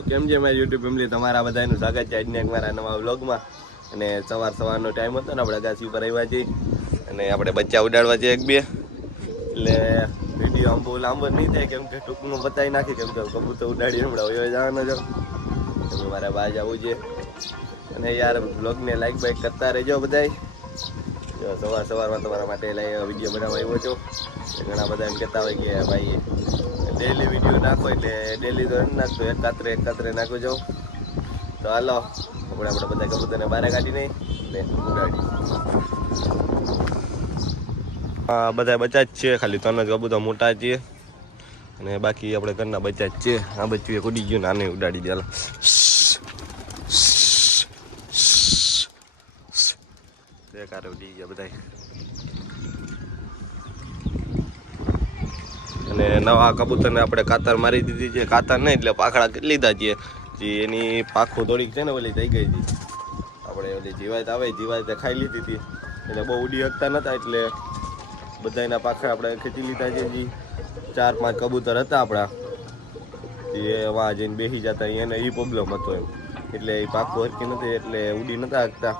કેમ છે મારી યુટ્યુબ ફેમિલી? તમારા બધાનું સ્વાગત છે આજને મારા નવા વ્લોગમાં. અને સવાર સવારનો ટાઈમ હતો ને, આપણે અગાસી ઉપર આવ્યા છીએ. અને આપણે બચ્ચા ઉડાડવા છે એક બે. એટલે વીડિયો આમ બહુ લાંબો નહીં થાય, કેમ કે ટૂંકમાં બતાવી નાખી, કેમ કે કબૂતર ઉડાડી હમણાં હોય જવાનો છો. મારા મારે બહાર જવું છે. અને યાર, વ્લોગને લાઈક બાઈક કરતા રહેજો બધાય. જો સવાર સવારમાં તમારા માટે લઈ વીડિયો બનાવવા આવ્યો છો. ઘણા બધા એમ કહેતા હોય કે, ભાઈ ડેલી વીડિયો નાખો એટલે ડેલી તો નથી નાખતો એકાત્રે એકાત્રે નાખો જાઉં તો હાલો આપણે આપણે બધા કબૂતરને બહાર કાઢી નહીં ઉડાડી. હા બધા બચા જ છે, ખાલી ત્રણ જ કબૂતર મોટા છે. અને બાકી આપણે ઘરના બચા જ છે. આ બચ્યું એક ઉડી ગયું ને ઉડાડી દે, હાલો. ઉડી ગયા બધા અને નવા કબૂતરને આપણે કાતર મારી દીધી છે. કાતર નહીં, એટલે પાખડા લીધા છે. જે એની પાખું થોડીક છે ને ઓલી થઈ ગઈ હતી. આપણે ઓલી જીવાત આવે, જીવાત ખાઈ લીધી હતી. એટલે બહુ ઉડી શકતા નહોતા એટલે બધાના પાખડા આપણે ખેંચી લીધા છે જે. ચાર પાંચ કબૂતર હતા આપણા. એ વાં જઈને બેસી જતા, એને એ પ્રોબ્લેમ હતો એમ. એટલે એ પાખું હરકી નથી, એટલે ઉડી નતા શકતા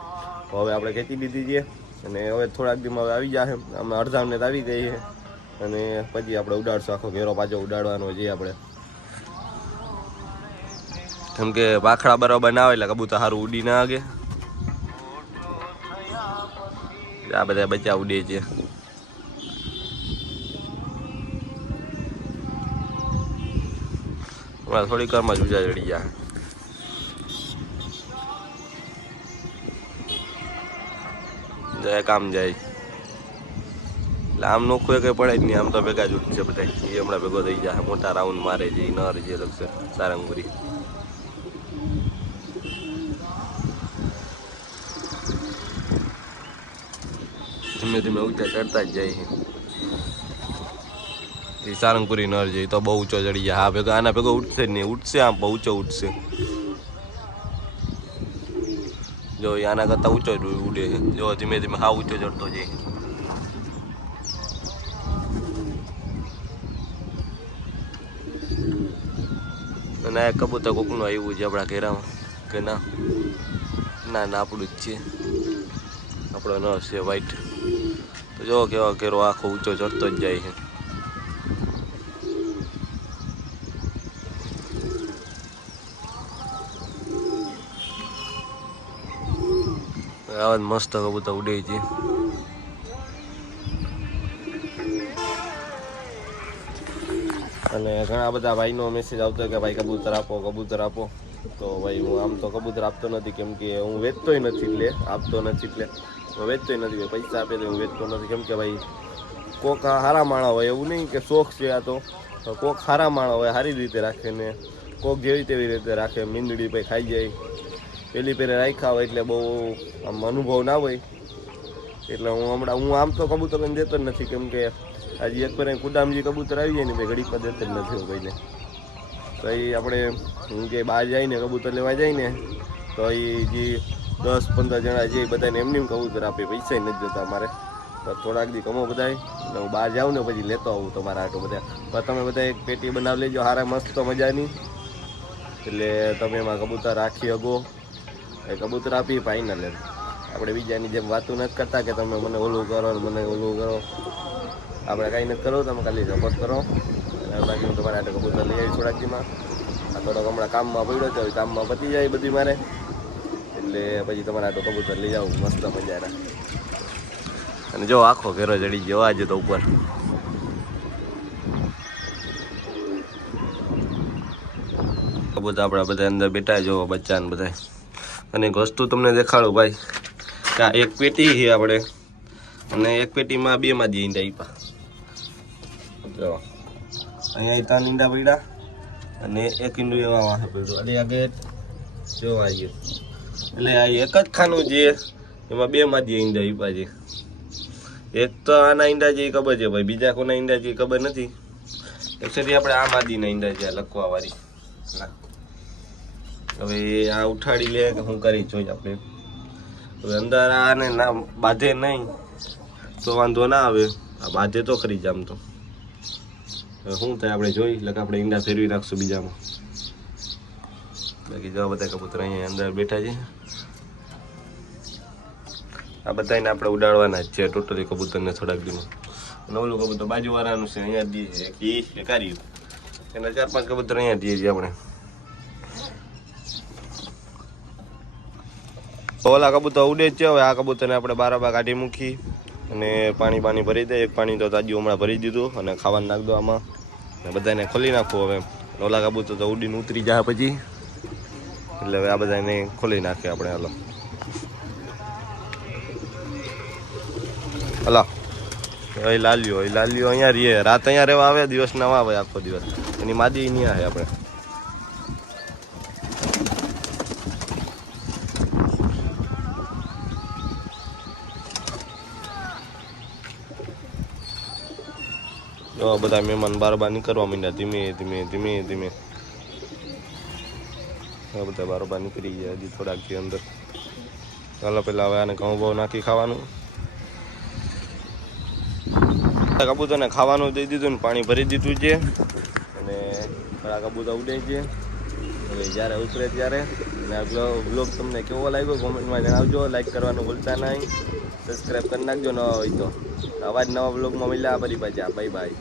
હવે આપણે ખેંચી લીધી છે. અને હવે થોડાક દીમાં હવે આવી જશે. અમે અડધામને આવી ગઈ છે અને પછી આપણે ઉડાડશું, આખો ઘેરો પાછો ઉડાડવાનો છે આપણે. કેમ કે પાખડા બરાબર ના આવે એટલે કબૂતર સારું ઉડી ના આગે આ બધા બચ્ચા ઉડે છે. થોડીક વારમાં જ ઉજા ચડી જાય જાય કામ જાય. એટલે આમ નોખું કઈ પડે જ નહીં. આમ તો ભેગા જ ઉઠશે બધા. એ હમણાં ભેગો થઈ જાય મોટા રાઉન્ડ મારે જે, નર જે લગશે, સારંગપુરી. ધીમે ધીમે ઊંચા ચડતા જ જાય એ સારંગપુરી, નર છે તો બહુ ઊંચો ચડી જાય હા, ભેગો, આના ભેગો ઉઠશે જ નહીં. ઉઠશે આમ, બહુ ઊંચો ઉઠશે. જો આના કરતા ઊંચો ઉડે છે. જો, ધીમે ધીમે હા, ઊંચો ચડતો જાય અને આ કબૂતર કોકનું આવ્યું છે આપણા ઘેરામાં કે ના? ના ના, આપણું જ છે. આપણો ન છે વ્હાઈટ તો જો કેવા કેરો આખો ઊંચો ચડતો જ જાય છે. આવા મસ્ત કબૂતર ઉડે છે. અને ઘણા બધા ભાઈનો મેસેજ આવતો કે ભાઈ કબૂતર આપો કબૂતર આપો. તો ભાઈ હું આમ તો કબૂતર આપતો નથી, કેમ કે હું વેચતોય નથી એટલે આપતો નથી એટલે. હું વેચતોય નથી પૈસા આપે તો હું વેચતો નથી. કેમ કે ભાઈ કોક હારા માણા હોય, એવું નહીં કે શોખ છે આ તો. કોક હારા માણા હોય સારી રીતે રાખે ને કોક જેવી તેવી રીતે રાખે. મીંદડી ભાઈ ખાઈ જાય. પેલી પેરે રાખ્યા હોય એટલે બહુ આમ અનુભવ ના હોય. એટલે હું હમણાં, હું આમ તો કબૂતર દેતો જ નથી. કેમ કે આજે એક પર કુદામજી કબૂતર આવી જાય ને ભાઈ ઘડી પર દેતો જ નથી હું કોઈને તો એ આપણે, હું કે બહાર જઈને કબૂતર લેવા જાય ને, તો એ જે દસ પંદર જણા જે બધાને એમની એમ કબૂતર આપે પૈસા નથી જતા અમારે. તો થોડાક દી કમો બધા એટલે હું બહાર જાઉં ને પછી લેતો આવું તમારા આટો બધા. પણ તમે બધા એક પેટી બનાવી લેજો, હારા મસ્ત મજાની. એટલે તમે એમાં કબૂતર રાખી શકો એ કબૂતર આપી ફાઇનલ આપણે બીજાની જેમ વાતું નથી કરતા કે તમે મને ઓલું કરો મને ઓલું કરો. આપણે કાંઈ નથી કરો તમે ખાલી સપોર્ટ કરો. બાકી હું તમારા હાટે કબૂતર લઈ આવી થોડાક આ થોડોક હમણાં કામમાં પડ્યો હવે કામમાં પતી જાય બધી મારે. એટલે પછી તમારા હાટો કબૂતર લઈ જાઉં મસ્ત મજાના. અને જો આખો ઘેરો ચડી ગયો આજે તો ઉપર. કબૂતર આપણા બધા અંદર બેઠા જો બચ્ચા ને બધા અને એક વસ્તુ તમને દેખાડું ભાઈ આ એક પેટી છે આપણે. અને એક પેટીમાં બે માં ઈંડા આપ્યા જો અહીંયા ત્રણ ઈંડા પડ્યા અને એક ઈંડું એવા વાહે પડ્યું. અને આ ગેટ જો આવી એટલે આ એક જ ખાનું છે. એમાં બે માં ઈંડા આપ્યા છે એક તો આના ઈંડા જે ખબર છે ભાઈ, બીજા કોના ઈંડા જે ખબર નથી. એકચુઅલી આપણે આ માદીના ઈંડા છે લખવા વાળી હવે આ ઉઠાડી લે કે હું કરી જોઈએ આપણે. હવે અંદર આને ના બાંધે નહીં, તો વાંધો ના આવે. આ બાંધે તો ખરી જ આમ તો. શું થાય? આપણે જોઈ એટલે આપણે ઈંડા ફેરવી રાખશું બીજામાં. બાકી જો બધા કબૂતર અહીંયા અંદર બેઠા છે. આ બધાને આપણે ઉડાડવાના જ છે, ટોટલી કબૂતરને થોડાક દીમાં અને ઓલું કબૂતર બાજુવાળાનું છે, અહીંયા દઈએ રહ્યું. એના ચાર પાંચ કબૂતર અહીંયા દઈએ છીએ આપણે. ઓલા કબૂતર ઉડે જ છે, હવે આ કબૂતરને આપણે બારાબા કાઢી મૂકી અને પાણી પાણી ભરી દે. એક પાણી તો તાજું હમણાં ભરી દીધું અને ખાવાનું નાખ દો આમાં. ને બધાને ખોલી નાખું હવે. ઓલા કાબૂતર તો ઉડીને ઉતરી જાય પછી. એટલે હવે આ બધાને ખોલી નાખીએ આપણે, હાલો. હલો. એ લાલ્યો એ લાલ્યો અહીંયા રહીએ. રાત અહીંયા રહેવા આવે દિવસ ના આવે આખો દિવસ. એની માદી અહીંયા આવે આપણે. જો બધા મહેમાન બાર બાર નીકળવા માંડ્યા. ધીમે ધીમે ધીમે ધીમે. બધા બાર બાર નીકળી ગયા હજી થોડાકથી અંદર. ચાલો પેલા હવે આને ઘઉં બહુ નાખી ખાવાનું. કબૂતરને ખાવાનું દઈ દીધું ને પાણી ભરી દીધું છે. અને થોડા કબૂતર ઉડે છે. હવે જ્યારે ઉતરે ત્યારે અને આ બ્લોગ તમને કેવો લાગ્યો કોમેન્ટમાં જણાવજો. લાઈક કરવાનું ભૂલતા નહીં. સબસ્ક્રાઈબ કરી નાખજો નવા હોય તો. આવા જ નવા બ્લોગમાં મળ્યા ફરી પાછા. Bye bye